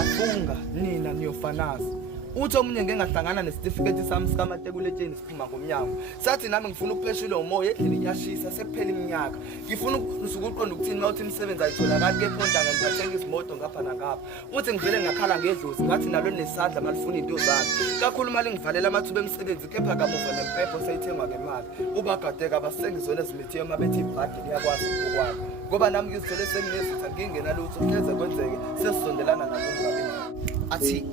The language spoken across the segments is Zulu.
Ngiyafunga nina niyofanaza. Uthi omunye ngeke ngahlangana nesitifiketi sami sikamatekuletsheni siphuma ngomnyango. Sathi nami ngifuna ukupheshula umoya endlini iyashisa sekuphela iminyaka. Ngifuna ukusuka uqonda ukuthini mawuthi imisebenzi ayitholakali kephondanga ngiphathenga izimoto ngapha nangapha. Uthi ngivele ngakhala ngedlozi ngathi nalo nesandla malifuna into zami. Kakhulu mali ngivalela amathuba emisebenzi kepha kamuva nempepho sayithengwa ngemali. Ubagadeka abasengizona ezimithiyo mabethi ibhadi liyakwazi ukwakho. Ngoba nami ngizithole senginezitha ngingena lutho kuhleze kwenzeke sesisondelana nabantu babini. Athi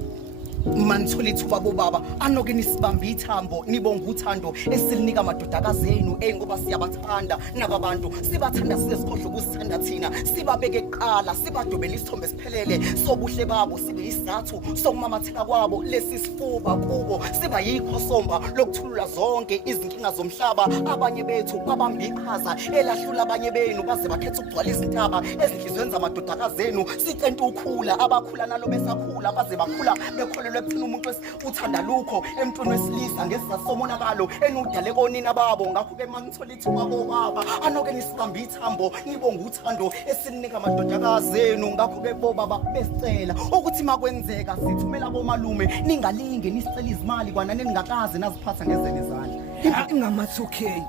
manithola ithuba bobaba anoke nisibambe ithambo nibonga uthando esilinika amadodakazi enu ngoba siyabathanda nababantu sibathanda sizesikhohle ukusithanda thina sibabeke eqala sibadobela isithombe siphelele sobuhle babo sibe isizathu sokumamatheka kwabo lesi sifuba kubo siba yikho somba lokuthulula zonke izinkinga zomhlaba abanye bethu babamba iqhaza elahlula abanye benu baze bakhetha ukugcwala izintaba ezinhlizweni zamadodakazi enu sicenta ukhula abakhula nalo besakhula baze bakhula bekholelwe ekuthini umuntu uthanda lukho emntwini wesilisa ngesizasomonakalo enudale konina babo ngakho-ke manithola ithuba bobaba anoke nisibambe ithambo nibonga uthando esilinika amadodakazi enu ngakho-ke bobaba besicela ukuthi makwenzeka sithumela bomalume ningalinge nisicela izimali kwanani ningakaze naziphatha ngezene izandla ingama-2K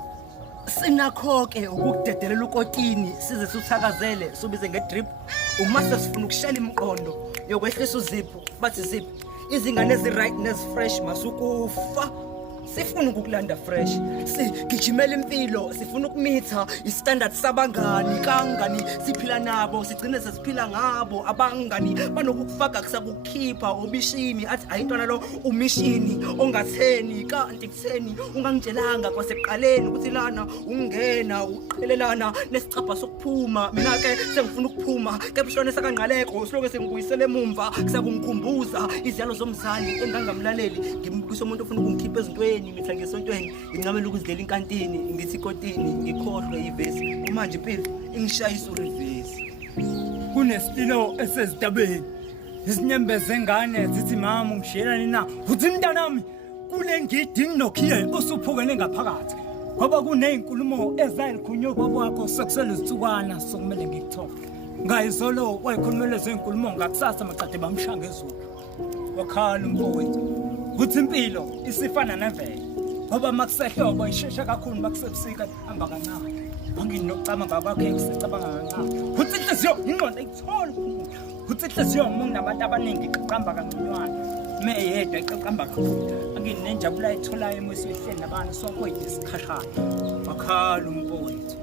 sinakho-ke ukukudedelela ukotini size siwuthakazele subize ngedrip uma sesifuna ukushela imiqondo yokwehlisa uzipho bathi zipho izingane ezi-right nezi-fresh masukufa sifuna ukukulanda fresh sigijimela impilo sifuna ukumitha istandard sabangani kangani siphila nabo sigcine sesiphila ngabo abangani banokukufaka kusakukhipha ubishini athi ayintwana lo umishini ongatheni kanti kutheni ungangitshelanga kwasekuqaleni ukuthi lana ungena uqhelelana nesicapha sokuphuma mina-ke sengifuna ukuphuma kepha ishone sakangqaleko siloke sengibuyisele emumva kusakungikhumbuza iziyalo zomzali engangamlaleli ngimbukiso umuntu ofuna ukungikhipha ezintweni mihla ngesontweni ngincamela ukuzidlela inkantini ngithi ikotini ngikhohlwe ivesi manje impilo ingishayisa urivesi kunesitilo esezitabeni izinyembezi zengane zithi mama ungishiyelani na uthi mntanami kule ngidi nginokhiye usuphukene ngaphakathi ngoba kuney'nkulumo ezayilikhulunywe kwabakho sekusele izitsukwana sokumele ngikuthole ngayizolo wayikhulumele zey'nkulumo ngakusasa macade bamshaya ngezulu wakhala umfowethu kuthi impilo isifana nevele ngoba makusehlobo ishesha kakhulu makusebusika hamba kancane anginokucabanga kwakho ngisicabanga kancane kuthi inhliziyo ingqondo ayithola kuthi inhliziyo umuntu nabantu abaningi iqamba kancane meyedwa iqamba kakhulu anginenjabula ayitholayo emoyeni nabantu sonke isikhashana wakhala umfowethu